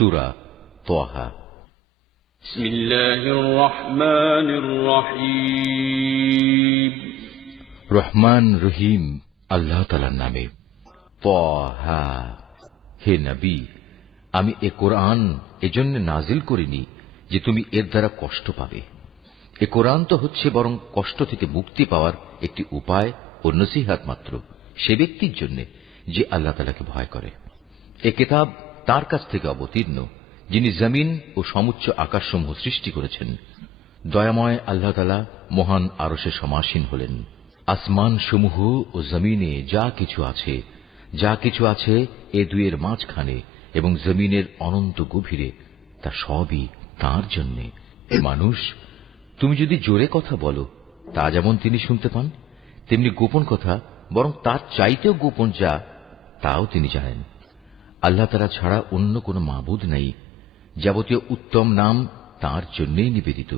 সূরা তাহা। বিসমিল্লাহির রহমানির রহিম। রহমান রহিম আল্লাহ তাআলার নামে। তাহা, হে নবী, আমি এ কোরআন এজন্য নাজিল করিনি যে তুমি এর দ্বারা কষ্ট পাবে। এ কোরআন তো হচ্ছে বরং কষ্ট থেকে মুক্তি পাওয়ার একটি উপায় ও নসিহত মাত্র সে ব্যক্তির জন্য যে আল্লাহ তাআলাকে ভয় করে। এ কিতাব তার কাছ থেকে অবতীর্ণ যিনি জমিন ও সমুচ্চ আকাশসমূহ সৃষ্টি করেছেন। দয়াময় আল্লাহ তাআলা মহান আরশে সমাসীন হলেন। আসমান সমূহ ও জমিনে যা কিছু আছে এ দুয়ের মাঝখানে এবং জমিনের অনন্ত গভীরে, তা সবই তাঁর জন্যে। এ মানুষ, তুমি যদি জোরে কথা বলো তা যেমন তিনি শুনতে পান, তেমনি গোপন কথা বরং তার চাইতেও গোপন যা, তাও তিনি জানেন। আল্লাহ তাআলা ছাড়া অন্য কোনো মাবুদ নাই। যাবতীয় উত্তম নাম তাঁর জন্যই নিবেদিত।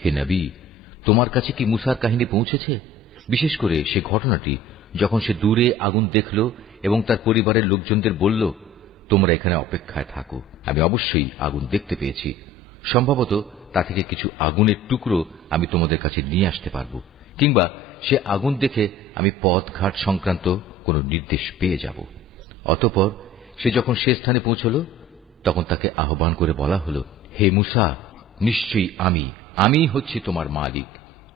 হে নবী, তোমার কাছে কি মুসার কাহিনী পৌঁছেছে? বিশেষ করে সে ঘটনাটি যখন সে দূরে আগুন দেখল এবং তার পরিবারের লোকজনদের বলল, তোমরা এখানে অপেক্ষায় থাকো, আমি অবশ্যই আগুন দেখতে পেয়েছি। সম্ভবত তা থেকে কিছু আগুনের টুকরো আমি তোমাদের কাছে নিয়ে আসতে পারব, কিংবা সে আগুন দেখে আমি পথঘাট সংক্রান্ত কোনো নির্দেশ পেয়ে যাব। অতঃপর সে যখন সে স্থানে পৌঁছল, তখন তাকে আহ্বান করে বলা হল, হে মুসা, নিশ্চয়ই আমি হচ্ছি তোমার মালিক।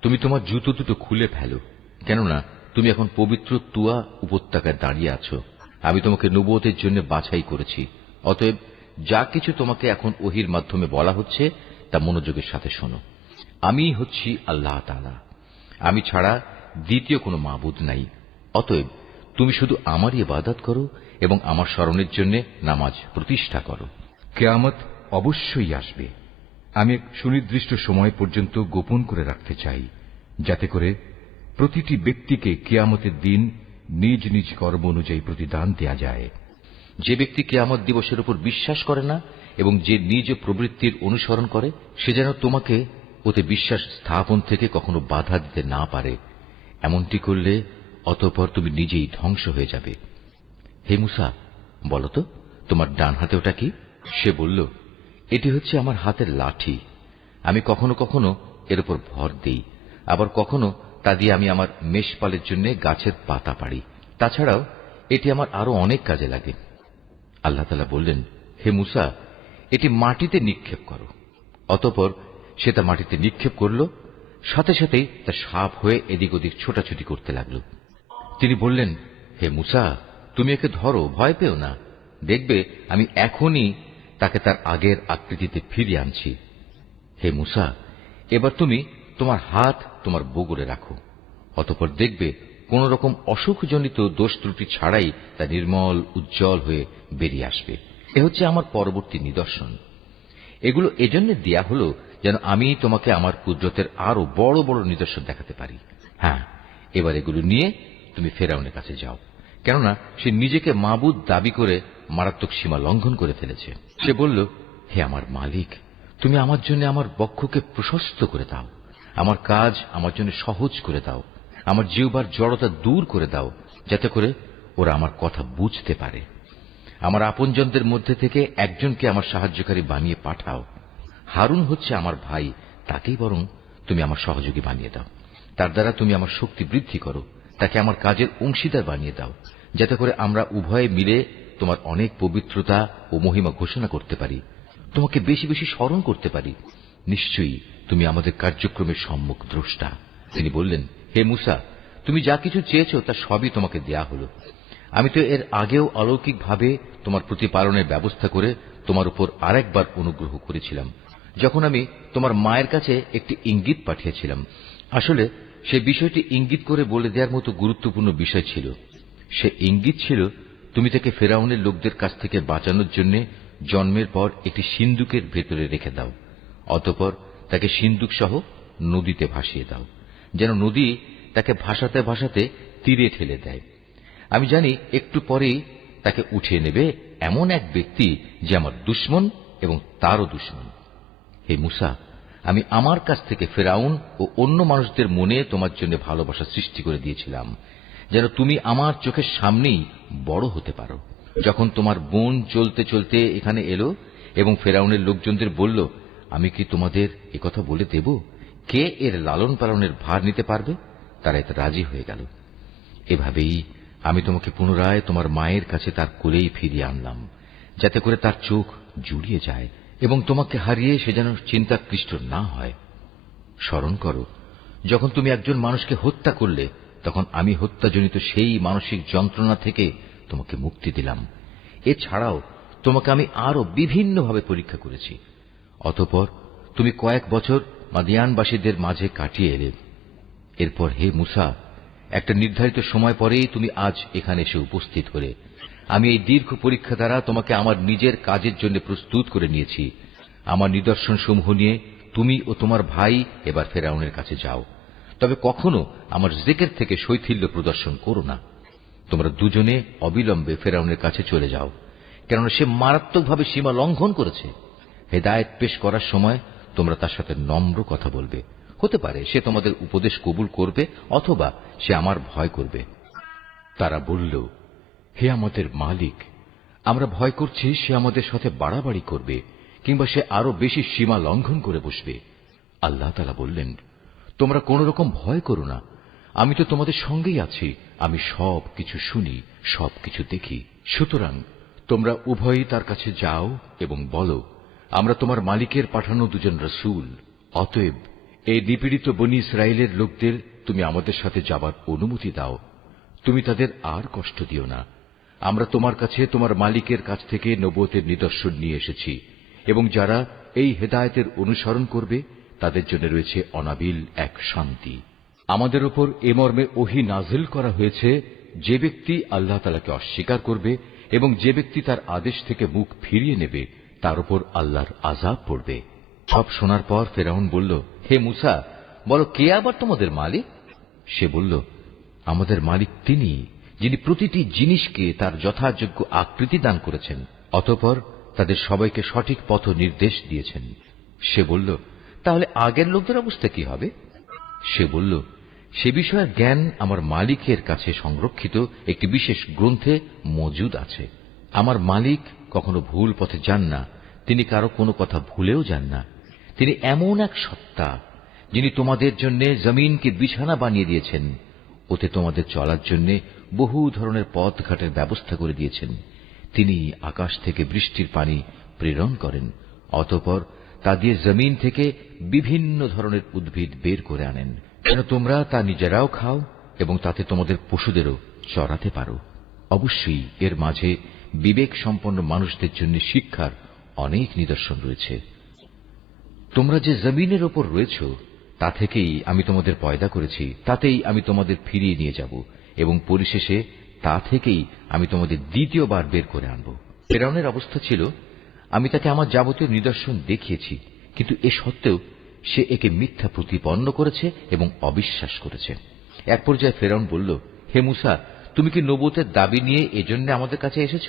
তুমি তোমার জুতো দুটো খুলে ফেলো, কেননা তুমি এখন পবিত্র তুয়া উপত্যকায় দাঁড়িয়ে আছো। আমি তোমাকে নবুয়তের জন্য বাছাই করেছি। অতএব যা কিছু তোমাকে এখন ওহীর মাধ্যমে বলা হচ্ছে তা মনোযোগের সাথে শোনো। আমি হচ্ছি আল্লাহ তাআলা, আমি ছাড়া দ্বিতীয় কোনো মাবুদ নাই। অতএব তুমি শুধু আমারই ইবাদত করো এবং আমার স্মরণের জন্য নামাজ প্রতিষ্ঠা করো। কিয়ামত অবশ্যই আসবে। আমি এক সুনির্দিষ্ট সময় পর্যন্ত গোপন করে রাখতে চাই, যাতে করে প্রতিটি ব্যক্তিকে কিয়ামতের দিন নিজ নিজ কর্ম অনুযায়ী প্রতিদান দেয়া যায়। যে ব্যক্তি কিয়ামত দিবসের উপর বিশ্বাস করে না এবং যে নিজ প্রবৃত্তির অনুসরণ করে, সে যেন তোমাকে ওতে বিশ্বাস স্থাপন থেকে কখনো বাধা দিতে না পারে। এমনটি করলে অতঃপর তুমি নিজেই ধ্বংস হয়ে যাবে। হে মুসা, বলতো তোমার ডান হাতে ওটা কি? সে বলল, এটি হচ্ছে আমার হাতের লাঠি। আমি কখনো কখনো এর উপর ভর দেই, আবার কখনো তা দিয়ে আমি আমার মেষপালের জন্য গাছের পাতা পাড়ি। তাছাড়াও এটি আমার আরো অনেক কাজে লাগে। আল্লাহ তাআলা বললেন, হে মুসা, এটি মাটিতে নিক্ষেপ করো। অতঃপর সে তা মাটিতে নিক্ষেপ করল, সাথে সাথেই তা সাপ হয়ে এদিক ওদিক ছোটাছুটি করতে লাগল। তিনি বললেন, হে মুসা, তুমি একে ধরো, ভয় পেও না। দেখবে আমি এখনই তাকে তার আগের আকৃতিতে ফিরিয়ে আনছি। হে মুসা, এবার তুমি তোমার হাত তোমার বগলে রাখো। অতঃপর দেখবে কোন রকম অসুখজনিত দোষ ত্রুটি ছাড়াই তা নির্মল উজ্জ্বল হয়ে বেরিয়ে আসবে। এ হচ্ছে আমার পরবর্তী নিদর্শন। এগুলো এজন্য দেয়া হলো যেন আমি তোমাকে আমার কুদরতের আরো বড় বড় নিদর্শন দেখাতে পারি। হ্যাঁ, এবার এগুলো নিয়ে তুমি ফেরাউনের কাছে যাও, কেননা সে নিজেকে মাবুদ দাবি করে মারাত্মক সীমা লঙ্ঘন করে ফেলেছে। সে বলল, হে আমার মালিক, তুমি আমার জন্য আমার বক্ষকে প্রশস্ত করে দাও, আমার কাজ আমার জন্য সহজ করে দাও, আমার জিহ্বার জড়তা দূর করে দাও, যাতে করে ওরা আমার কথা বুঝতে পারে। আমার আপনজনদের মধ্যে থেকে একজনকে আমার সাহায্যকারী বানিয়ে পাঠাও। হারুন হচ্ছে আমার ভাই, তাকেই বরং তুমি আমার সহযোগী বানিয়ে দাও। তার দ্বারা তুমি আমার শক্তি বৃদ্ধি করো, তাকে আমার কাজের অংশীদার বানিয়ে দাও, যাতে করে আমরা উভয়ে মিলে তোমার অনেক পবিত্রতা ও মহিমা ঘোষণা করতে পারি, তোমাকে বেশি বেশি স্মরণ করতে পারি। নিশ্চয়ই তুমি আমাদের কার্যক্রমের সম্মুখ দ্রষ্টা। তিনি বললেন, হে মুসা, তুমি যা কিছু চেয়েছ তা সবই তোমাকে দেয়া হলো। আমি তো এর আগেও অলৌকিকভাবে তোমার প্রতিপালনের ব্যবস্থা করে তোমার উপর আরেকবার অনুগ্রহ করেছিলাম, যখন আমি তোমার মায়ের কাছে একটি ইঙ্গিত পাঠিয়েছিলাম। আসলে সে বিষয়টি ইঙ্গিত করে বলে দেওয়ার মতো গুরুত্বপূর্ণ বিষয় ছিল। সে ইঙ্গিত ছিল, তুমি তাকে ফেরাউনের লোকদের কাছ থেকে বাঁচানোর জন্য জন্মের পর একটি সিন্দুকের ভেতরে রেখে দাও। অতঃপর তাকে সিন্দুক সহ নদীতে ভাসিয়ে দাও, যেন নদী তাকে ভাসাতে ভাসাতে তীরে ঠেলে দেয়। আমি জানি একটু পরেই তাকে উঠিয়ে নেবে এমন এক ব্যক্তি যে আমার দুশমন এবং তারও দুশমন। হে মুসা, আমি আমার কাছ থেকে ফেরাউন ও অন্য মানুষদের মনে তোমার জন্য ভালোবাসা সৃষ্টি করে দিয়েছিলাম, যেন তুমি আমার চোখের সামনেই বড় হতে পারো। যখন তোমার বোন চলতে চলতে এখানে এলো এবং ফেরাউনের লোকজনদের বলল, আমি কি তোমাদের একথা বলে দেব কে এর লালন পালনের ভার নিতে পারবে? তারা এতে রাজি হয়ে গেল। এভাবেই আমি তোমাকে পুনরায় তোমার মায়ের কাছে তার কোলেই ফিরিয়ে আনলাম, যাতে করে তার চোখ জুড়িয়ে যায় এবং তোমাকে হারিয়ে সে যেন চিন্তাক্লিষ্ট না হয়। স্মরণ করো, যখন তুমি একজন মানুষকে হত্যা করলে, তখন আমি হত্যাজনিত সেই মানসিক যন্ত্রণা থেকে তোমাকে মুক্তি দিলাম। এছাড়াও তোমাকে আমি আরো বিভিন্নভাবে পরীক্ষা করেছি। অতঃপর তুমি কয়েক বছর মাদিয়ানবাসীদের মাঝে কাটিয়ে এলে। এরপর হে মুসা, একটা নির্ধারিত সময় পরেই তুমি আজ এখানে এসে উপস্থিত হলে। আমি এই দীর্ঘ পরীক্ষা দ্বারা তোমাকে আমার নিজের কাজের জন্য প্রস্তুত করে নিয়েছি। আমার নিদর্শন সমূহ নিয়ে তুমি ও তোমার ভাই এবার ফেরাউনের কাছে যাও, তবে কখনো আমার জিকির থেকে শৈথিল্য প্রদর্শন করো না। তোমরা দুজনে অবিলম্বে ফেরাউনের কাছে চলে যাও, কেননা সে মারাত্মকভাবে সীমা লঙ্ঘন করেছে। হেদায়েত পেশ করার সময় তোমরা তার সাথে নম্র কথা বলবে। হতে পারে সে তোমাদের উপদেশ কবুল করবে, অথবা সে আমার ভয় করবে। তারা বলল, হে আমাদের মালিক, আমরা ভয় করছি সে আমাদের সাথে বাড়াবাড়ি করবে, কিংবা সে আরো বেশি সীমা লঙ্ঘন করে বসবে। আল্লাহ তাআলা বললেন, তোমরা কোন রকম ভয় করো না, আমি তো তোমাদের সঙ্গেই আছি। আমি সব কিছু শুনি, সব কিছু দেখি। সুতরাং তোমরা উভয়ই তার কাছে যাও এবং বলো, আমরা তোমার মালিকের পাঠানো দুজন রসূল। অতএব এই নিপীড়িত বনী ইসরায়েলের লোকদের তুমি আমাদের সাথে যাবার অনুমতি দাও। তুমি তাদের আর কষ্ট দিও না। আমরা তোমার কাছে তোমার মালিকের কাছ থেকে নবুয়তের নিদর্শন নিয়ে এসেছি, এবং যারা এই হেদায়েতের অনুসরণ করবে তাদের জন্য রয়েছে অনাবিল এক শান্তি। আমাদের উপর এ মর্মে ওহী নাজিল করা হয়েছে, যে ব্যক্তি আল্লাহ তাআলাকে অস্বীকার করবে এবং যে ব্যক্তি তার আদেশ থেকে মুখ ফিরিয়ে নেবে, তার উপর আল্লাহর আযাব পড়বে। সব শোনার পর ফেরাউন বলল, হে মুসা, বলো কে আবার তোমাদের মালিক? সে বলল, আমাদের মালিক তিনি, যিনি প্রতিটি জিনিসকে তার যথাযোগ্য আকৃতি দান করেছেন, অতঃপর তাদের সবাইকে সঠিক পথ নির্দেশ দিয়েছেন। সে বলল, তাহলে আগের লোকদের অবস্থা কি হবে? সে বলল, সে বিষয়ের জ্ঞান আমার মালিকের কাছে সংরক্ষিত একটি বিশেষ গ্রন্থে মজুদ আছে। আমার মালিক কখনো ভুল পথে যান না, তিনি কারো কোনো কথা ভুলেও যান না। তিনি এমন এক সত্তা, যিনি তোমাদের জন্য জমিনকে বিছানা বানিয়ে দিয়েছেন, ওতে তোমাদের চলার জন্য বহু ধরনের পথঘাটের ব্যবস্থা করে দিয়েছেন। তিনি আকাশ থেকে বৃষ্টির পানি প্রেরণ করেন, অতঃপর তা দিয়ে জমিন থেকে বিভিন্ন ধরনের উদ্ভিদ বের করে আনেন, যেন তোমরা তা নিজেরাও খাও এবং তাতে তোমাদের পশুদেরও চড়াতে পারো। অবশ্যই এর মাঝে বিবেক সম্পন্ন মানুষদের জন্য শিক্ষার অনেক নিদর্শন রয়েছে। তোমরা যে জমিনের ওপর রয়েছ তা থেকেই আমি তোমাদের পয়দা করেছি, তাতেই আমি তোমাদের ফিরিয়ে নিয়ে যাব এবং পরিশেষে তা থেকেই আমি তোমাদের দ্বিতীয়বার বের করে আনব। ফিরআউনের অবস্থা ছিল, আমি তাকে আমার যাবতীয় নিদর্শন দেখিয়েছি, কিন্তু এ সত্ত্বেও সে একে মিথ্যা প্রতিপন্ন করেছে এবং অবিশ্বাস করেছে। এক পর্যায়ে ফিরআউন বলল, হে মুসা, তুমি কি নবুয়তের দাবি নিয়ে এজন্য আমাদের কাছে এসেছ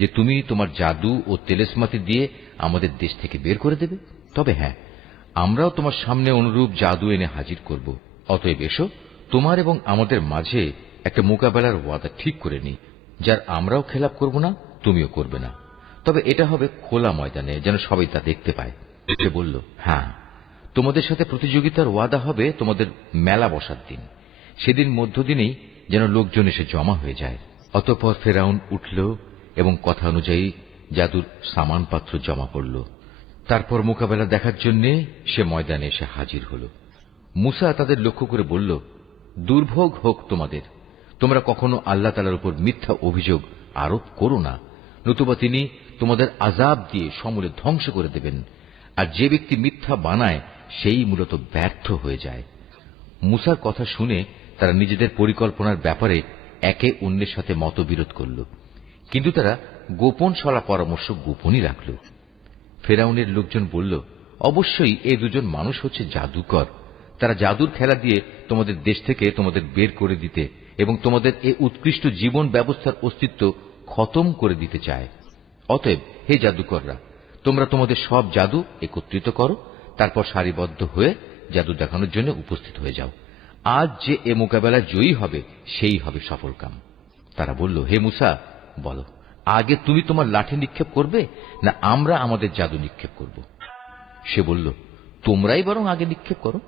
যে তুমি তোমার জাদু ও তেলেসমাতি দিয়ে আমাদের দেশ থেকে বের করে দেবে? তবে হ্যাঁ, আমরাও তোমার সামনে অনুরূপ জাদু এনে হাজির করব। অতএব এসো, তোমার এবং আমাদের মাঝে একটা মোকাবেলার ওয়াদা ঠিক করে নি, যার আমরাও খেলাপ করব না, তুমিও করবে না। তবে এটা হবে খোলা ময়দানে, যেন সবাই তা দেখতে পায়। সে বলল, হ্যাঁ, তোমাদের সাথে প্রতিযোগিতার ওয়াদা হবে তোমাদের মেলা বসার দিন। সেদিন মধ্যদিনেই যেন লোকজন এসে জমা হয়ে যায়। অতঃপর ফেরাউন উঠল এবং কথা অনুযায়ী জাদুর সামানপাত্র জমা পড়ল। তারপর মোকাবেলা দেখার জন্য সে ময়দানে এসে হাজির হল। মুসা তাদের লক্ষ্য করে বলল, দুর্ভোগ হোক তোমাদের, তোমরা কখনো আল্লাহ তাআলার উপর মিথ্যা অভিযোগ আরোপ করো না, নতুবা তিনি তোমাদের আযাব দিয়ে সমূলে ধ্বংস করে দেবেন। আর যে ব্যক্তি মিথ্যা বানায় সেই মূলত ব্যর্থ হয়ে যায়। মুসার কথা শুনে তারা নিজেদের পরিকল্পনার ব্যাপারে একে অন্যের সাথে মতবিরোধ করল, কিন্তু তারা গোপন সলা পরামর্শ গোপনই রাখল। ফেরাউনের লোকজন বলল, অবশ্যই এই দুজন মানুষ হচ্ছে জাদুকর। তারা জাদুর খেলা দিয়ে তোমাদের দেশ থেকে তোমাদের বের করে দিতে এবং তোমাদের এই উৎকৃষ্ট জীবন ব্যবস্থার অস্তিত্ব খতম করে দিতে চায়। অতএব হে জাদুকররা, তোমরা তোমাদের সব জাদু একত্রিত করো, তারপর সারিবদ্ধ হয়ে জাদু দেখানোর জন্য উপস্থিত হয়ে যাও। আজ যে এ মোকাবেলায় জয়ী হবে সেই হবে সফলকাম। তারা বলল, হে মুসা, বলো আগে তুমি তোমার লাঠি নিক্ষেপ করবে না আমরা আমাদের জাদু নিক্ষেপ করব? সে বলল, তোমরাই বরং আগে নিক্ষেপ করো।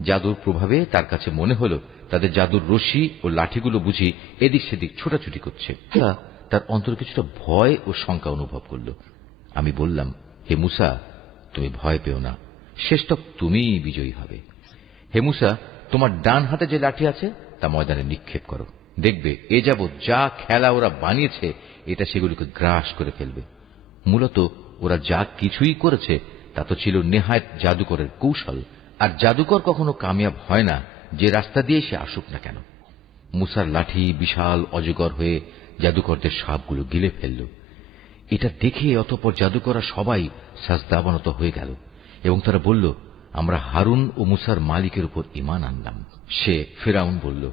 জাদুর প্রভাবে তার কাছে মনে হল তাদের জাদুর রশি ও লাঠিগুলো বুঝি এদিক সেদিক ছোটাছুটি করছে। তার অন্তরে কিছুটা ভয় ও শঙ্কা অনুভব করল। আমি বললাম, হে মুসা, তুমি ভয় পেও না, শেষতক তুমিই বিজয়ী হবে। হে মুসা, তোমার ডান হাতে যে লাঠি আছে তা ময়দানে নিক্ষেপ করো। দেখবে এ যাবৎ যা খেলা ওরা বানিয়েছে এটা সেগুলিকে গ্রাস করে ফেলবে। মূলত ওরা যা কিছুই করেছে তা তো ছিল নেহায়েত জাদুকরের কৌশল, আর জাদুকর কখনো কামিয়াব হয় না যে রাস্তা দিয়ে সে আসুক না কেন। মুসার লাঠি বিশাল অজগর হয়ে জাদুকরদের সাপগুলো গিলে ফেলল। এটা দেখে অতঃপর জাদুকররা সবাই সাজদাবনত হয়ে গেল এবং তারা বলল, আমরা হারুন ও মুসার মালিকের উপর ঈমান আনলাম। সে ফিরআউন বলল,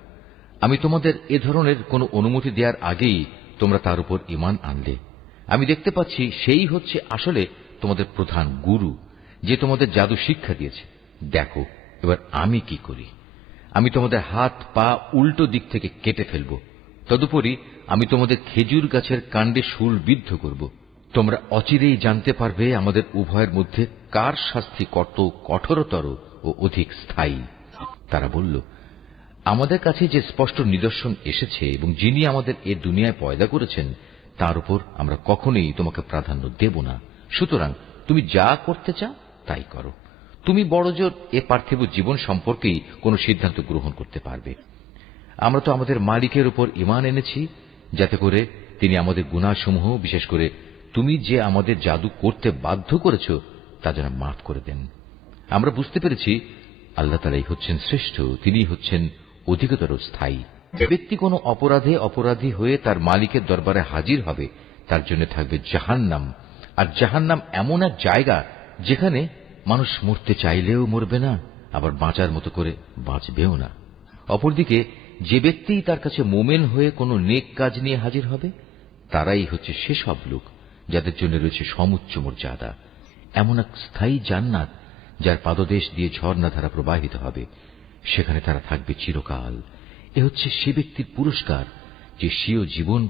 আমি তোমাদের এ ধরনের কোন অনুমতি দেওয়ার আগেই তোমরা তার উপর ঈমান আনলে। আমি দেখতে পাচ্ছি সেই হচ্ছে আসলে তোমাদের প্রধান গুরু, যে তোমাদের জাদু শিক্ষা দিয়েছে। দেখো এবার আমি কি করি। আমি তোমাদের হাত পা উল্টো দিক থেকে কেটে ফেলব। তদুপরি আমি তোমাদের খেজুর গাছের কাণ্ডে শুল বিদ্ধ করব। তোমরা অচিরেই জানতে পারবে আমাদের উভয়ের মধ্যে কার শাস্তি কত কঠোরতর ও অধিক স্থায়ী। তারা বলল, আমাদের কাছে যে স্পষ্ট নিদর্শন এসেছে এবং যিনি আমাদের এ দুনিয়ায় পয়দা করেছেন তার উপর আমরা কখনোই তোমাকে প্রাধান্য দেব না। সুতরাং তুমি যা করতে চাও তাই করো। তুমি বড়জোর এ পার্থিব জীবন সম্পর্কেই কোন সিদ্ধান্ত গ্রহণ করতে পারবে। আমরা তো আমাদের মালিকের উপর ঈমান এনেছি যাতে করে তিনি আমাদের গুনাহসমূহ, বিশেষ করে তুমি যে আমাদের জাদু করতে বাধ্য করেছ তা যেন মাফ করে দেন। আমরা বুঝতে পেরেছি আল্লাহ তাআলাই হচ্ছেন শ্রেষ্ঠ, তিনিই হচ্ছেন অধিকতর স্থায়ী। যে ব্যক্তি কোনো অপরাধে অপরাধী হয়ে তার মালিকের দরবারে হাজির হবে তার জন্য থাকবে জাহান্নাম, আর জাহান্নাম এমন এক জায়গা যেখানে মানুষ মরতে চাইলেও মরবে না, আবার বাঁচার মতো করে বাঁচবেও না। অপরদিকে যে ব্যক্তি তার কাছে মোমেন হয়ে কোনো নেক কাজ নিয়ে হাজির হবে তারাই হচ্ছে সেসব লোক যাদের জন্য রয়েছে সমুচ্চ মর্যাদা, এমন এক স্থায়ী জান্নাত যার পাদদেশ দিয়ে ঝর্ণাধারা প্রবাহিত হবে, সেখানে তারা থাকবে চিরকাল। এ হচ্ছে সে ব্যক্তির পুরস্কার যে স্বীয় জীবন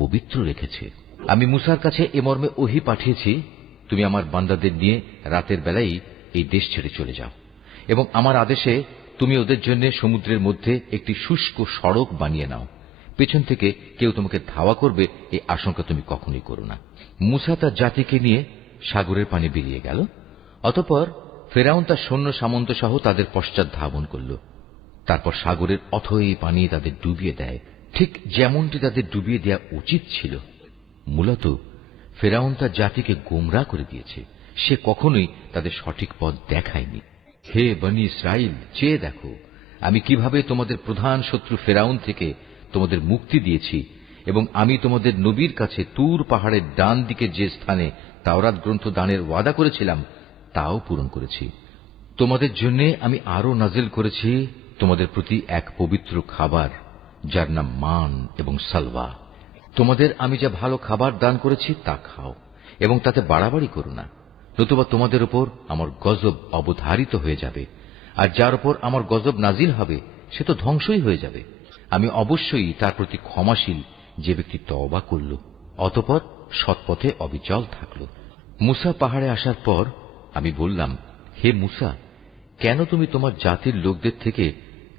পবিত্র রেখেছে। আমি মুসার কাছে এ মর্মে ওহী পাঠিয়েছি, তুমি আমার বান্দাদের নিয়ে রাতের বেলায় এই দেশ ছেড়ে চলে যাও এবং আমার আদেশে তুমি ওদের জন্য সমুদ্রের মধ্যে একটি শুষ্ক সড়ক বানিয়ে নাও। পেছন থেকে কেউ তোমাকে ধাওয়া করবে এই আশঙ্কা তুমি কখনোই করো না। মুসা তার জাতিকে নিয়ে সাগরের পানে বেরিয়ে গেল। অতঃপর ফেরাউন তার সৈন্য সামন্ত সহ তাদের পশ্চাৎ ধাবন করল। তারপর সাগরের অথই পানি তাদের ডুবিয়ে দেয়, ঠিক যেমনটি তাদের ডুবিয়ে দেওয়া উচিত ছিল। মূলত ফেরাউন তার জাতিকে গোমরাহ করে দিয়েছে, সে কখনোই তাদের সঠিক পথ দেখায়নি। হে বনী ইসরাইল, চেয়ে দেখো আমি কিভাবে তোমাদের প্রধান শত্রু ফেরাউন থেকে তোমাদের মুক্তি দিয়েছি এবং আমি তোমাদের নবীর কাছে তুর পাহাড়ের ডান দিকে যে স্থানে তাওরাত গ্রন্থ দানের ওয়াদা করেছিলাম তাও পূরণ করেছি। তোমাদের জন্য আমি আরো নাজিল করেছি তোমাদের প্রতি এক পবিত্র খাবার যার নাম মান এবং সালওয়া। তোমাদের আমি যা ভালো খাবার দান করেছি তা খাও এবং তাতে বাড়াবাড়ি করো না, নতুবা তোমাদের উপর আমার গজব অবধারিত হয়ে যাবে, আর যার উপর আমার গজব নাজিল হবে সে তো ধ্বংসই হয়ে যাবে। আমি অবশ্যই তার প্রতি ক্ষমাশীল যে ব্যক্তি তওবা করল অতঃপর সৎপথে অবিচল থাকল। মুসা পাহাড়ে আসার পর আমি বললাম, হে মুসা, কেন তুমি তোমার জাতির লোকদের থেকে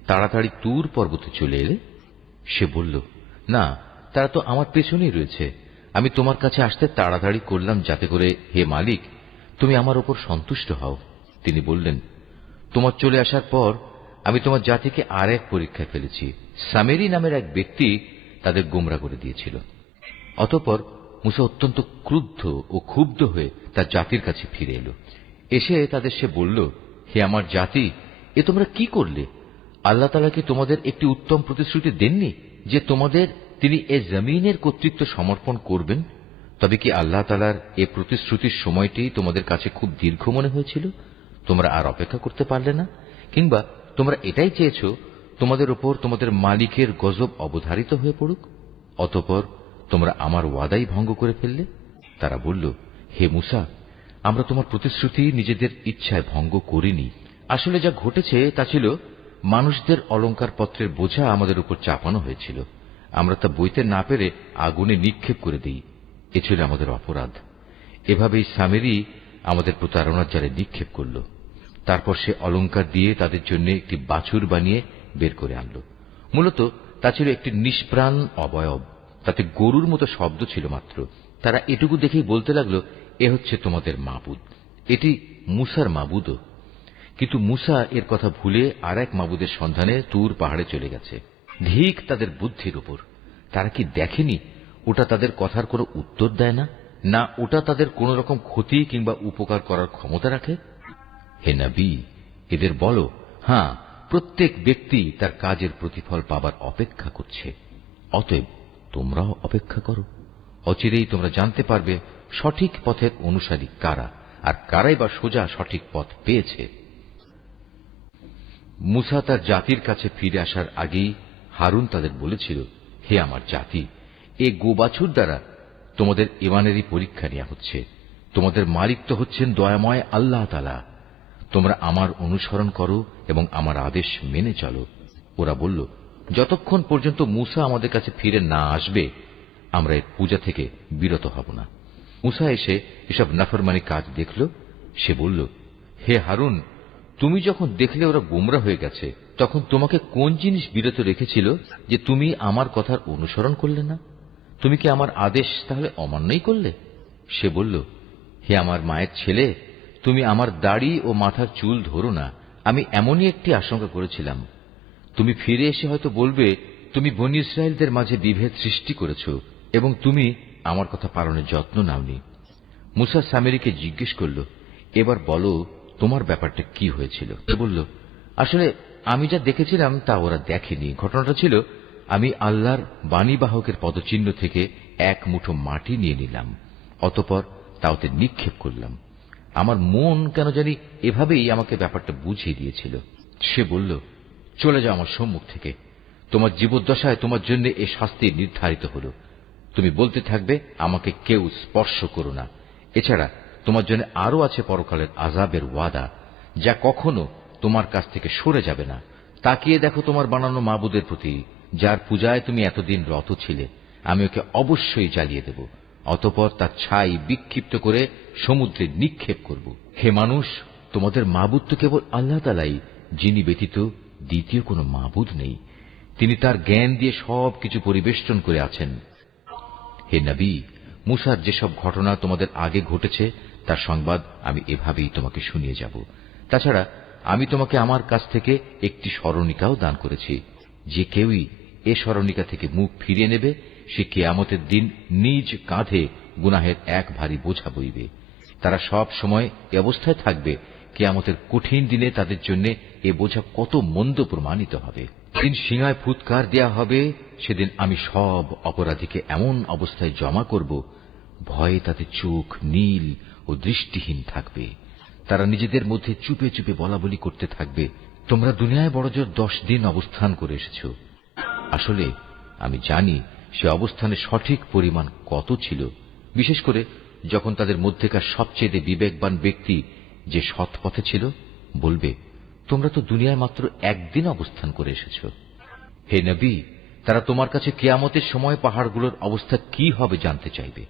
তাড়াতাড়ি তুর পর্বতে চলে এলে? সে বলল, না, তারা তো আমার পেছনেই রয়েছে। আমি তোমার কাছে আসতে তাড়াতাড়ি করলাম যাতে করে হে মালিক তুমি আমার ওপর সন্তুষ্ট হও। তিনি বললেন, তোমার চলে আসার পর আমি তোমার জাতিকে আর এক পরীক্ষায় ফেলেছি। সামেরি নামের এক ব্যক্তি তাদের গোমরাহ করে দিয়েছিল। অতঃপর মুসা অত্যন্ত ক্রুদ্ধ ও ক্ষুব্ধ হয়ে তার জাতির কাছে ফিরে এলো। এসে তাদের সে বলল, হে আমার জাতি, এ তোমরা কি করলে? আল্লাহ তাআলা কি তোমাদের একটি উত্তম প্রতিশ্রুতি দেননি যে তোমাদের তিনি এ জমিনের কর্তৃত্ব সমর্পণ করবেন? তবে কি আল্লাহ তাআলার এ প্রতিশ্রুতির সময়টি তোমাদের কাছে খুব দীর্ঘ মনে হয়েছিল? তোমরা আর অপেক্ষা করতে পারলে না? কিংবা তোমরা এটাই চেয়েছ তোমাদের উপর তোমাদের মালিকের গজব অবধারিত হয়ে পড়ুক, অতঃপর তোমরা আমার ওয়াদাই ভঙ্গ করে ফেললে? তারা বলল, হে মুসা, আমরা তোমার প্রতিশ্রুতি নিজেদের ইচ্ছায় ভঙ্গ করিনি। আসলে যা ঘটেছে তা ছিল মানুষদের অলংকার পত্রের বোঝা আমাদের উপর চাপানো হয়েছিল। আমরা তা বইতে না পেরে আগুনে নিক্ষেপ করে দিই। এ ছিল আমাদের অপরাধ। এভাবেই সামেরি আমাদের প্রতারণার জালে নিক্ষেপ করল। তারপর সে অলংকার দিয়ে তাদের জন্য একটি বাছুর বানিয়ে বের করে আনল। মূলত তা ছিল একটি নিষ্প্রাণ অবয়ব, তাতে গরুর মতো শব্দ ছিল মাত্র। তারা এটুকু দেখেই বলতে লাগল, এ হচ্ছে তোমাদের মাবুদ, এটি মুসার মাবুদও। কিন্তু মুসা এর কথা ভুলে আর এক মাবুদের সন্ধানে তুর পাহাড়ে চলে গেছে। ধিক তাদের বুদ্ধির উপর! তারা কি দেখেনি ওটা তাদের কথার কোনো উত্তর দেয় না, না ওটা তাদের কোন রকম ক্ষতি কিংবা উপকার করার ক্ষমতা রাখে? হে নবী, এদের বলো, হ্যাঁ, প্রত্যেক ব্যক্তি তার কাজের প্রতিফল পাবার অপেক্ষা করছে। অতএব তোমরাও অপেক্ষা করো। অচিরেই তোমরা জানতে পারবে সঠিক পথের অনুসারী কারা, আর কারাই বা সোজা সঠিক পথ পেয়েছে। মুসা তার জাতির কাছে ফিরে আসার আগেই হারুন তাদের বলেছিল, হে আমার জাতি, এ গোবাছুর দ্বারা তোমাদের ঈমানেরই পরীক্ষা নেওয়া হচ্ছে। তোমাদের মালিক তো হচ্ছেন দয়াময় আল্লাহ তাআলা। তোমরা আমার অনুসরণ করো এবং আমার আদেশ মেনে চলো। ওরা বলল, যতক্ষণ পর্যন্ত মুসা আমাদের কাছে ফিরে না আসবে আমরা এর পূজা থেকে বিরত হব না। মুসা এসে এসব নাফরমানি কাজ দেখল। সে বলল, হে হারুন, তুমি যখন দেখলে ওরা গোমরা হয়ে গেছে, তখন তোমাকে কোন জিনিস বিরত রেখেছিল যে তুমি আমার কথার অনুসরণ করলে না? তুমি কি আমার আদেশ তাহলে অমান্যই করলে? সে বলল, হে আমার মায়ের ছেলে, তুমি আমার দাড়ি ও মাথার চুল ধরো না। আমি এমনই একটি আশঙ্কা করেছিলাম। তুমি ফিরে এসে হয়তো বলবে, তুমি বনী ইসরায়েলদের মাঝে বিভেদ সৃষ্টি করেছ এবং তুমি আমার কথা পালনের যত্ন নাওনি। মুসা সামেরীকে জিজ্ঞেস করল, এবার বলো তোমার ব্যাপারটা কি হয়েছিল? সে বলল, আসলে আমি যা দেখেছিলাম তা ওরা দেখেনি। ঘটনাটা ছিল, আমি আল্লাহর বাণীবাহকের পদচিহ্ন থেকে এক মুঠো মাটি নিয়ে নিলাম, অতঃপর তা ওতে নিক্ষেপ করলাম। আমার মন কেন জানি এভাবেই আমাকে ব্যাপারটা বুঝিয়ে দিয়েছিল। সে বলল, চলে যাও আমার সম্মুখ থেকে। তোমার জীবদ্দশায় তোমার জন্য এ শাস্তি নির্ধারিত হল। তুমি বলতে থাকবে, আমাকে কেউ স্পর্শ করো না। এছাড়া তোমার জন্য আরো আছে পরকালের আযাবের ওয়াদা, যা কখনো তোমার কাছ থেকে সরে যাবে না। তাকিয়ে দেখো তোমার বানানো মাবুদের প্রতি, যার পূজায় তুমি এতদিন রত ছিলে। আমি ওকে অবশ্যই জ্বালিয়ে দেব, অতঃপর তার ছাই বিক্ষিপ্ত করে সমুদ্রে নিক্ষেপ করব। হে মানুষ, তোমাদের মাবুদ তো কেবল আল্লাহ তাআলাই, যিনি ব্যতীত দ্বিতীয় কোনো মাবুদ নেই। তিনি তার জ্ঞান দিয়ে সবকিছু পরিবেষ্টন করে আছেন। হে নবী, মুসার যেসব ঘটনা তোমাদের আগে ঘটেছে তার সংবাদ আমি এভাবেই তোমাকে শুনিয়ে যাব। তাছাড়া আমি তোমাকে আমার কাছ থেকে একটি স্মরণিকাও দান করেছি। যে কেউই এ স্মরণিকা থেকে মুখ ফিরিয়ে নেবে, সে কিয়ামতের দিন নিজ কাঁধে গুনাহের এক ভারী বোঝা বইবে। তারা সব সময় এ অবস্থায় থাকবে, কিয়ামতের কঠিন দিনে তাদের জন্য এ বোঝা কত মন্দ প্রমাণিত হবে। দিন সিংহায় ফুৎকার দেয়া হবে, সেদিন আমি সব অপরাধীকে এমন অবস্থায় জমা করব, ভয়ে তাদের চোখ নীল ও দৃষ্টিহীন থাকবে। তারা নিজেদের মধ্যে চুপে চুপে বলাবলি করতে থাকবে, তোমরা দুনিয়ায় বড়জোর 10 দিন অবস্থান করে এসেছ। আসলে আমি জানি সে অবস্থানের সঠিক পরিমাণ কত ছিল, বিশেষ করে যখন তাদের মধ্যেকার সবচেয়ে বিবেকবান ব্যক্তি, যে সৎ পথে ছিল, বলবে, তোমরা তো দুনিয়ায় মাত্র একদিন অবস্থান করে এসেছ। হে নবী, তারা তোমার কাছে কিয়ামতের সময় পাহাড়গুলোর অবস্থা কি হবে জানতে চাইবে।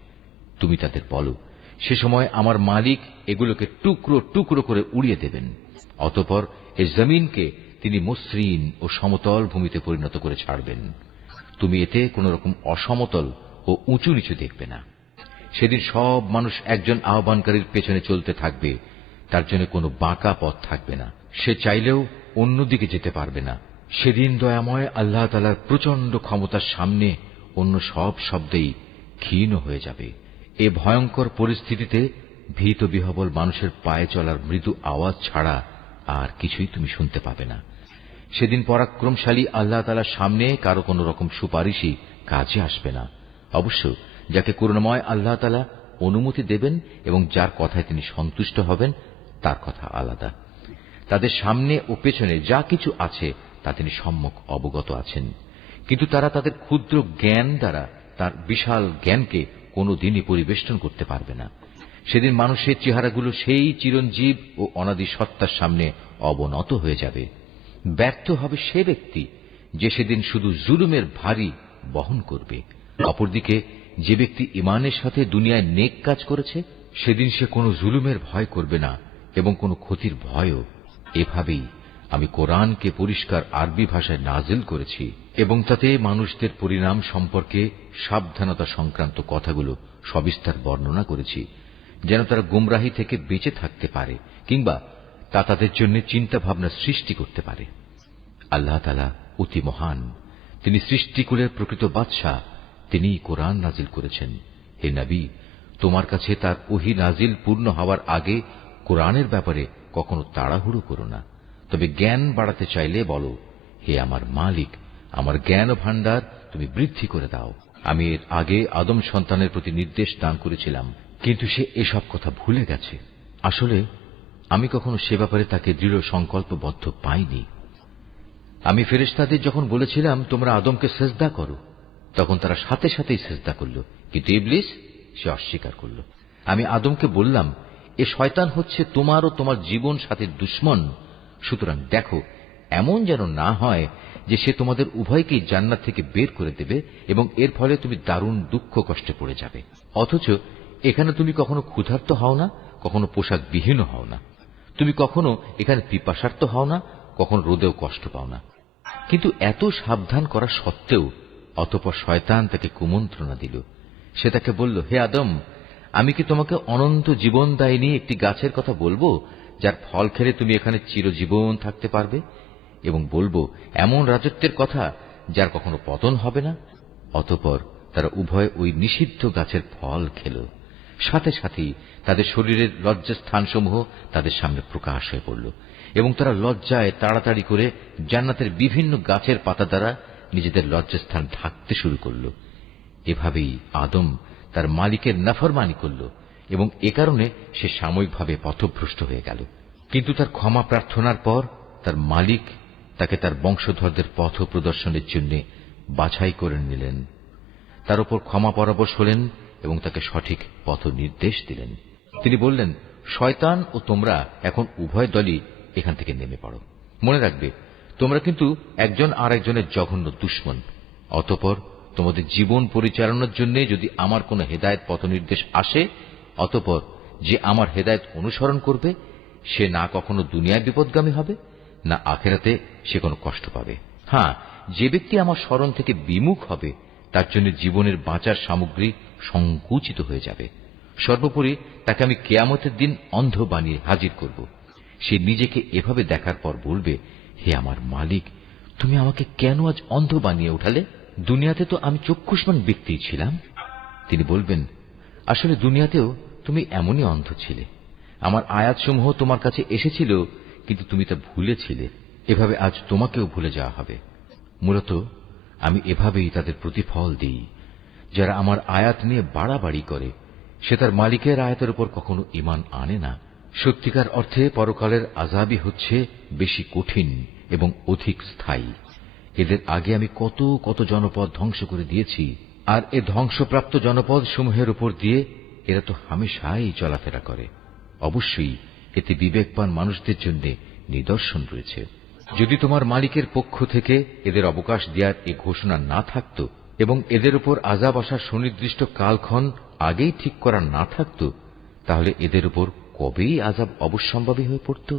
তুমি তাদের বলো, সে সময় আমার মালিক এগুলোকে টুকরো টুকরো করে উড়িয়ে দেবেন। অতঃপর এই জমিনকে তিনি মসৃণ ও সমতল ভূমিতে পরিণত করে ছাড়বেন। তুমি এতে কোন রকম অসমতল ও উঁচু নিচু দেখবে না। সেদিন সব মানুষ একজন আহ্বানকারীর পেছনে চলতে থাকবে, তার জন্য কোনো বাঁকা পথ থাকবে না। সে চাইলেও অন্যদিকে যেতে পারবে না। সেদিন দয়াময় আল্লাহ তাআলার প্রচন্ড ক্ষমতার সামনে অন্য সব শব্দেই ক্ষীণ হয়ে যাবে। এ ভয়ঙ্কর পরিস্থিতিতে ভীত বিহবল মানুষের পায়ে চলার মৃদু আওয়াজ ছাড়া আর কিছুই তুমি শুনতে পাবে না। সেদিন পরাক্রমশালী আল্লাহ তাআলার সামনে কারো কোন রকম সুপারিশই কাজে আসবে না। অবশ্য যাকে করুণাময় আল্লাহ তাআলা অনুমতি দেবেন এবং যার কথায় তিনি সন্তুষ্ট হবেন, তার কথা আলাদা। তাদের সামনে ও পেছনে যা কিছু আছে তা তিনি সম্যক অবগত আছেন, কিন্তু তারা তাদের ক্ষুদ্র জ্ঞান দ্বারা তার বিশাল জ্ঞানকে কোনোদিনই পরিবেষ্টন করতে পারবে না। সেদিন মানুষের চেহারাগুলো সেই চিরঞ্জীব ও অনাদি সত্তার সামনে অবনত হয়ে যাবে। ব্যর্থ হবে সে ব্যক্তি যে সেদিন শুধু জুলুমের ভারী বহন করবে। অপরদিকে যে ব্যক্তি ঈমানের সাথে দুনিয়ায় নেক কাজ করেছে সেদিন সে কোনো জুলুমের ভয় করবে না এবং কোনো ক্ষতির ভয়ও। এভাবেই আমি কোরআনকে পরিষ্কার আরবি ভাষায় নাজিল করেছি এবং তাতে মানুষদের পরিণাম সম্পর্কে সাবধানতা সংক্রান্ত কথাগুলো সবিস্তার বর্ণনা করেছি, যেন তারা গুমরাহি থেকে বেঁচে থাকতে পারে কিংবা তা তাদের জন্য চিন্তা ভাবনা সৃষ্টি করতে পারে। আল্লাহ তাআলা অতি মহান, তিনি সৃষ্টিকুলের প্রকৃত বাদশাহ, তিনিই কোরআন নাজিল করেছেন। হে নবী, তোমার কাছে তার ওহী নাজিল পূর্ণ হওয়ার আগে কোরআনের ব্যাপারে কখনো তাড়াহুড়ো করো না, তবে জ্ঞান বাড়াতে চাইলে বলো, হে আমার মালিক, আমার জ্ঞান ভাণ্ডার তুমি বৃদ্ধি করে দাও। আমি এর আগে আদম সন্তানের প্রতি নির্দেশ দান করেছিলাম, কিন্তু সে এসব কথা ভুলে গেছে। আসলে আমি কখনো সে ব্যাপারে তাকে দৃঢ় সংকল্পবদ্ধ পাইনি। আমি ফেরেশতাদের যখন বলেছিলাম তোমরা আদমকে সিজদা করো, তখন তারা সাথে সাথেই সিজদা করল, কিন্তু ইবলিস সে অস্বীকার করল। আমি আদমকে বললাম, এ শয়তান হচ্ছে তোমার ও তোমার জীবন সাথীর দুশমন, সুতরাং দেখো এমন যেন না হয় যে সে তোমাদের উভয়কেই জান্নাত থেকে বের করে দেবে এবং এর ফলে তুমি দারুণ দুঃখ কষ্টে পড়ে যাবে। অথচ এখানে তুমি কখনো ক্ষুধার্ত হও না, কখনো পোশাকবিহীন হও না, তুমি কখনো এখানে পিপাসার্ত হও না, কখনো রোদেও কষ্ট পাও না। কিন্তু এত সাবধান করা সত্ত্বেও অতঃপর শয়তান তাকে কুমন্ত্রণা দিল। সে তাকে বলল, হে আদম, আমি কি তোমাকে অনন্ত জীবনদায়িনী একটি গাছের কথা বলবো, যার ফল খেলে তুমি এখানে চিরজীবন থাকতে পারবে, এবং বলবো এমন রাজত্বের কথা যার কখনো পতন হবে না? অতঃপর তারা উভয় ওই নিষিদ্ধ গাছের ফল খেল। সাথে সাথেই তাদের শরীরের লজ্জাস্থানসমূহ তাদের সামনে প্রকাশ হয়ে পড়ল এবং তারা লজ্জায় তাড়াতাড়ি করে জান্নাতের বিভিন্ন গাছের পাতা দ্বারা নিজেদের লজ্জাস্থান ঢাকতে শুরু করল। এভাবেই আদম তার মালিকের নাফরমানি করল এবং এ কারণে সে সাময়িকভাবে পথভ্রষ্ট হয়ে গেল। কিন্তু তার ক্ষমা প্রার্থনার পর তার মালিক তাকে তার বংশধরদের পথ প্রদর্শনের জন্য বাছাই করে নিলেন, তার উপর ক্ষমা পরবশ হলেন এবং তাকে সঠিক পথ নির্দেশ দিলেন। তিনি বললেন, শয়তান ও তোমরা এখন উভয় দলই এখান থেকে নেমে পড়ো। মনে রাখবে, তোমরা কিন্তু একজন আর একজনের জঘন্য দুশমন। অতঃপর তোমাদের জীবন পরিচালনার জন্য যদি আমার কোনো হেদায়েত পথ নির্দেশ আসে, অতঃপর যে আমার হেদায়েত অনুসরণ করবে সে না কখনো দুনিয়ায় বিপদগামী হবে, না আখেরাতে সে কোনো কষ্ট পাবে। হ্যাঁ, যে ব্যক্তি আমার স্মরণ থেকে বিমুখ হবে তার জন্য জীবনের বাঁচার সামগ্রী সংকুচিত হয়ে যাবে। সর্বোপরি তাকে আমি কিয়ামতের দিন অন্ধ বানিয়ে হাজির করব। সে নিজেকে এভাবে দেখার পর বলবে, হে আমার মালিক, তুমি আমাকে কেন আজ অন্ধ বানিয়ে উঠালে? দুনিয়াতে তো আমি চক্ষুষ্মান ব্যক্তি ছিলাম। তিনি বলবেন, আসলে দুনিয়াতেও তুমি এমনই অন্ধ ছিলে। আমার আয়াতসমূহ তোমার কাছে এসেছিল, কিন্তু তুমি তা ভুলেছিলে। এভাবে আজ তোমাকেও ভুলে যাওয়া হবে। মূলত আমি এভাবেই তাদের প্রতিফল দিই। যারা আমার আয়াত নিয়ে বাড়াবাড়ি করে সে তার মালিকের আয়াতের উপর কখনো ঈমান আনে না। সত্যিকার অর্থে পরকালের আযাবই হচ্ছে বেশি কঠিন এবং অধিক স্থায়ী। এদের আগে আমি কত কত জনপদ ধ্বংস করে দিয়েছি, আর এ ধ্বংসপ্রাপ্ত জনপদ সমূহের উপর দিয়ে এরা তো হামেশাই চলাফেরা করে। অবশ্যই এতে বিবেকবান মানুষদের জন্য নিদর্শন রয়েছে। যদি তোমার মালিকের পক্ষ থেকে এদের অবকাশ দেওয়ার এ ঘোষণা না থাকত এবং এদের উপর আযাব আসার সুনির্দিষ্ট কালক্ষণ আগেই ঠিক করা না থাকত, তাহলে এদের উপর কবেই আযাব অবশ্যম্ভাবী হয়ে পড়ত।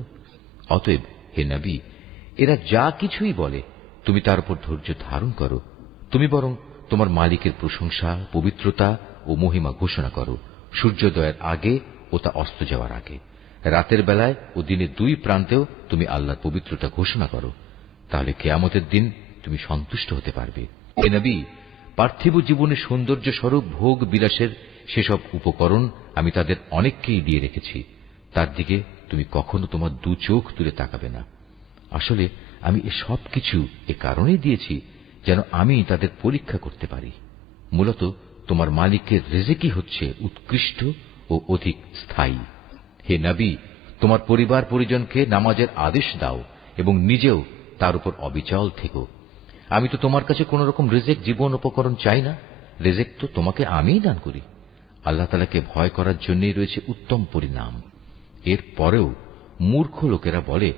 অতএব হে নবী, এরা যা কিছুই বলে তুমি তার উপর ধৈর্য ধারণ করো। তুমি বরং তোমার মালিকের প্রশংসা, পবিত্রতা ও মহিমা ঘোষণা করো সূর্যোদয়ের আগে ও তা অস্ত যাওয়ার আগে। রাতের বেলায় ও দিনের দুই প্রান্তেও তুমি আল্লাহর পবিত্রতা ঘোষণা করো। তাহলে কিয়ামতের দিন তুমি সন্তুষ্ট হতে পারবে। হে নবী, পার্থিব জীবনের সৌন্দর্য স্বরূপ ভোগ বিলাসের সেসব উপকরণ আমি তাদের অনেককেই দিয়ে রেখেছি, তার দিকে তুমি কখনো তোমার দু চোখ তুলে তাকাবে না। আসলে আমি এ সব কিছু এ কারণেই দিয়েছি যেন আমি তাদের পরীক্ষা করতে পারি। মূলত তোমার মালিকের রিজিকই হচ্ছে উৎকৃষ্ট ও অধিক স্থায়ী। হে নবী, তোমার পরিবার পরিজনকে নামাজের আদেশ দাও এবং নিজেও তার উপর অবিচল থেকো। আমি তো তোমার কাছে কোন রকম রিজিক জীবন উপকরণ চাই না, রিজিক তো তোমাকে আমিই দান করি। আল্লাহ তাআলাকে ভয় করার জন্যই রয়েছে উত্তম পরিণাম। এর পরেও মূর্খ লোকেরা বলে,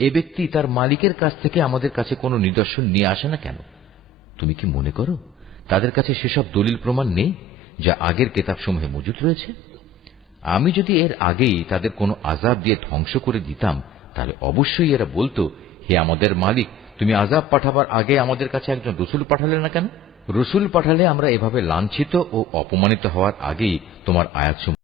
এ ব্যক্তি তার মালিকের কাছ থেকে আমাদের কাছে কোনো নিদর্শন নিয়ে আসে না কেন? তুমি কি মনে করো তাদের কাছে সেসব দলিল প্রমাণ নেই যা আগের কেতাবসমূহে মজুদ রয়েছে? আমি যদি এর আগেই তাদের কোনো আযাব দিয়ে ধ্বংস করে দিতাম, তাহলে অবশ্যই এরা বলতো, হে আমাদের মালিক, তুমি আযাব পাঠাবার আগে আমাদের কাছে একজন রসুল পাঠালে না কেন? রসুল পাঠালে আমরা এভাবে লাঞ্ছিত ও অপমানিত হওয়ার আগেই তোমার আয়াতসমূহ